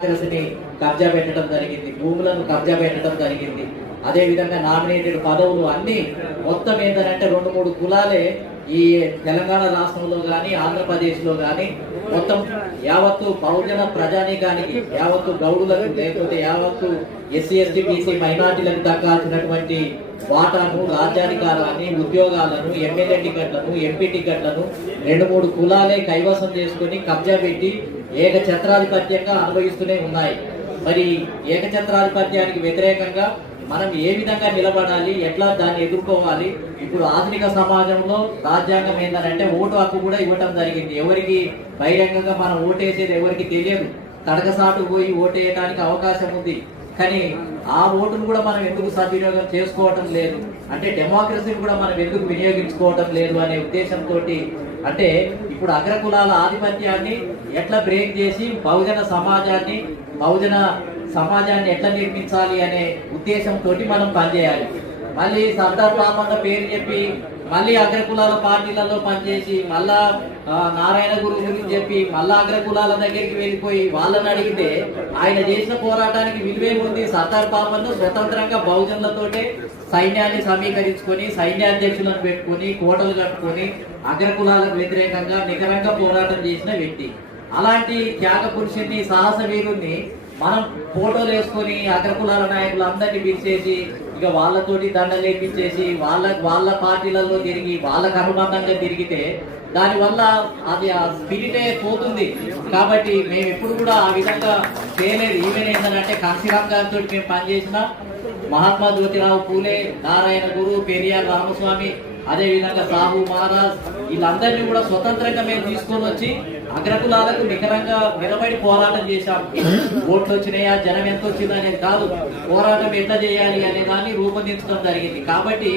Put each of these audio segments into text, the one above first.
ని కబ్జా పెట్టడం జరిగింది భూములను కబ్జా పెట్టడం జరిగింది. అదేవిధంగా నామినేటెడ్ పదవులు అన్నీ మొత్తం ఏంటంటే రెండు మూడు కులాలే ఈ తెలంగాణ రాష్ట్రంలో కానీ ఆంధ్రప్రదేశ్లో కానీ మొత్తం యావత్తు బహుజన ప్రజానీకానికి యావత్తు గౌడులకు లేకపోతే యావత్తు ఎస్సీ ఎస్టీ బీసీ మైనార్టీలకు దక్కాల్సినటువంటి వాటాను రాజ్యాధికారాన్ని ఉద్యోగాలను ఎమ్మెల్యే టికెట్లను ఎంపీ టికెట్లను రెండు మూడు కులాలే కైవసం చేసుకుని కబ్జా పెట్టి ఏకఛత్రాధిపత్యంగా అనుభవిస్తూనే ఉన్నాయి. మరి ఏకఛత్రాధిపత్యానికి వ్యతిరేకంగా మనం ఏ విధంగా నిలబడాలి? ఎట్లా దాన్ని ఎదుర్కోవాలి? ఇప్పుడు ఆధునిక సమాజంలో రాజ్యాంగం ఏంటంటే ఓటు హక్కు కూడా ఇవ్వటం జరిగింది. ఎవరికి బహిరంగంగా మనం ఓటేసేది ఎవరికి తెలియదు. తడకసాటు పోయి ఓటేయడానికి అవకాశం ఉంది. కానీ ఆ ఓటును కూడా మనం ఎందుకు సద్వినియోగం చేసుకోవటం లేదు? అంటే డెమోక్రసీని కూడా మనం ఎందుకు వినియోగించుకోవటం లేదు అనే ఉద్దేశంతో అంటే ఇప్పుడు అగ్రకులాల ఆధిపత్యాన్ని ఎట్లా బ్రేక్ చేసి బహుజన సమాజాన్ని బహుజన సమాజాన్ని ఎట్లా నిర్మించాలి అనే ఉద్దేశంతో మనం పనిచేయాలి. మళ్ళీ సర్దార్ రామన్న పేరు చెప్పి మళ్ళీ అగ్రకులాల పార్టీలలో పనిచేసి మళ్ళా నారాయణ గురువు గురించి చెప్పి మళ్ళా అగ్రకులాల దగ్గరికి వెళ్ళిపోయి వాళ్ళని అడిగితే ఆయన చేసిన పోరాటానికి విలువేముంది సర్దార్ పాపన్ను స్వతంత్రంగా బహుజనులతోటే సైన్యాన్ని సమీకరించుకొని సైన్యాధ్యక్షులను పెట్టుకొని కోటలు కట్టుకొని అగ్రకులాలకు వ్యతిరేకంగా నికరంగా పోరాటం చేసిన వ్యక్తి. అలాంటి త్యాగ పురుషుని సాహస వీరుణ్ణి మనం ఫోటోలు వేసుకొని అగ్రకులాల నాయకులు అందరినీ పిలిచేసి ఇక వాళ్ళతోటి దండలేపించేసి వాళ్ళ వాళ్ళ పార్టీలలో తిరిగి వాళ్ళకు అనుబంధంగా తిరిగితే దానివల్ల అది ఆ స్పిరిటే పోతుంది. కాబట్టి మేము ఎప్పుడు కూడా ఆ విధంగా చేయలేదు. ఈవెన్ ఏంటంటే కాశీరామ్ గారితో మేము పనిచేసిన మహాత్మా జ్యోతిరావు పూలే నారాయణ గురు పెరియార్ రామస్వామి అదే విధంగా సాహు మహారాజ్ వీళ్ళందరినీ కూడా స్వతంత్రంగా మేము తీసుకొని వచ్చి అగ్రకులాలకు నికరంగా నిలబడి పోరాటం చేశాం. ఓట్లు వచ్చినాయా జనం ఎంత వచ్చిందా అనేది కాదు. పోరాటం ఎట్లా చేయాలి అనే దాన్ని రూపొందించడం జరిగింది. కాబట్టి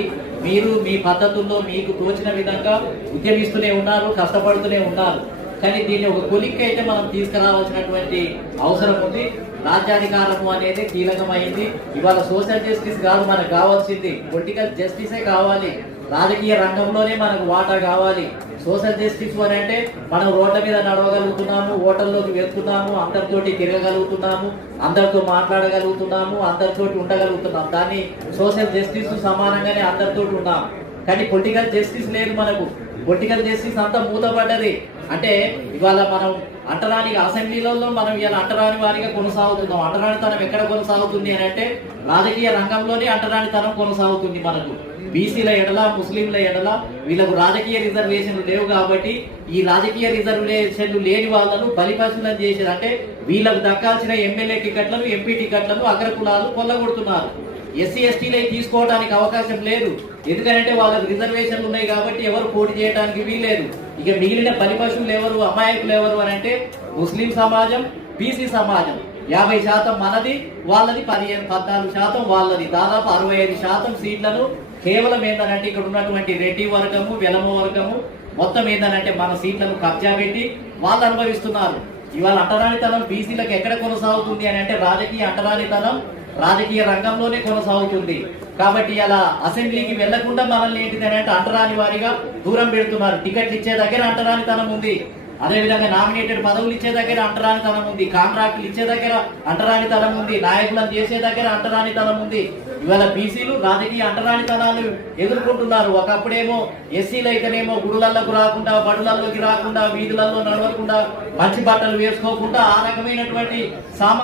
మీరు మీ పద్ధతుల్లో మీకు తోచిన విధంగా ఉద్యమిస్తూనే ఉన్నారు కష్టపడుతూనే ఉన్నారు. కానీ దీన్ని ఒక కొలిక్కి అయితే మనం తీసుకురావాల్సినటువంటి అవసరం ఉంది. రాజ్యాధికారము అనేది కీలకమైంది. ఇవాళ సోషల్ జస్టిస్ కాదు మనకు కావాల్సింది. పొలిటికల్ జస్టిసే కావాలి. రాజకీయ రంగంలోనే మనకు వాటా కావాలి. సోషల్ జస్టిస్ అని అంటే మనం రోడ్ల మీద నడవగలుగుతున్నాము ఓటర్లోకి వెళ్తున్నాము అందరితోటి తిరగగలుగుతున్నాము అందరితో మాట్లాడగలుగుతున్నాము అందరితోటి ఉండగలుగుతున్నాం. దాన్ని సోషల్ జస్టిస్ సమానంగానే అందరితోటి ఉన్నాం. కానీ పొలిటికల్ జస్టిస్ లేదు మనకు. పొలిటికల్ జస్టిస్ అంతా మూతపడ్డది. అంటే ఇవాళ మనం అంటరాని అసెంబ్లీలలో మనం ఇలా అంటరాని వారిగా కొనసాగుతున్నాం. అంటరానితనం ఎక్కడ కొనసాగుతుంది అని అంటే రాజకీయ రంగంలోనే అంటరానితనం కొనసాగుతుంది మనకు. బీసీల ఎడల ముస్లింల ఎడల వీళ్ళకు రాజకీయ రిజర్వేషన్లు లేవు కాబట్టి ఈ రాజకీయ రిజర్వేషన్లు లేని వాళ్ళను బలిపశులను చేసేది అంటే వీళ్ళకు దక్కాల్సిన ఎమ్మెల్యే టికెట్లను ఎంపీ టికెట్లను అగ్రకులాలు కొల్లగొడుతున్నారు. ఎస్సీ ఎస్టీలై తీసుకోవడానికి అవకాశం లేదు. ఎందుకంటే వాళ్ళకి రిజర్వేషన్లు ఉన్నాయి కాబట్టి ఎవరు పోటీ చేయడానికి వీల్లేదు. ఇక మిగిలిన బలి పశువులు ఎవరు అమాయకులు ఎవరు అని అంటే ముస్లిం సమాజం బీసీ సమాజం. యాభై శాతం మనది వాళ్ళది పదిహేను పద్నాలుగు శాతం వాళ్ళది. దాదాపు అరవై ఐదు శాతం సీట్లను కేవలం ఏంటంటే ఇక్కడ ఉన్నటువంటి రెడ్డి వర్గము వెలమ వర్గము మొత్తం ఏంటంటే మన సీట్లను కబ్జా పెట్టి వాళ్ళు అనుభవిస్తున్నారు. ఇవాళ అంటరానితనం బీసీలకు ఎక్కడ కొనసాగుతుంది అని అంటే రాజకీయ అంటరానితనం రాజకీయ రంగంలోనే కొనసాగుతుంది. కాబట్టి అలా అసెంబ్లీకి వెళ్ళకుండా మనల్ని ఏంటిది అని అంటే అంటరాని వారిగా దూరం పెడుతున్నారు. టికెట్లు ఇచ్చే దగ్గర అంటరానితనం ఉంది. అదేవిధంగా నామినేటెడ్ పదవులు ఇచ్చే దగ్గర అంటరానితనం ఉంది కాంట్రాక్టులు ఇచ్చే దగ్గర అంటరానితనం ఉంది నాయకులను చేసే దగ్గర అంటరానితనం ఉంది. ఇవాళ బీసీలు రాజకీయ అంటరానితనాలు ఎదుర్కొంటున్నారు. ఒకప్పుడేమో ఎస్సీలు అయితేనేమో గుడులలోకి రాకుండా బడులలోకి రాకుండా వీధులలో నడవకుండా మంచి బట్టలు వేసుకోకుండా ఆ రకమైనటువంటి సామా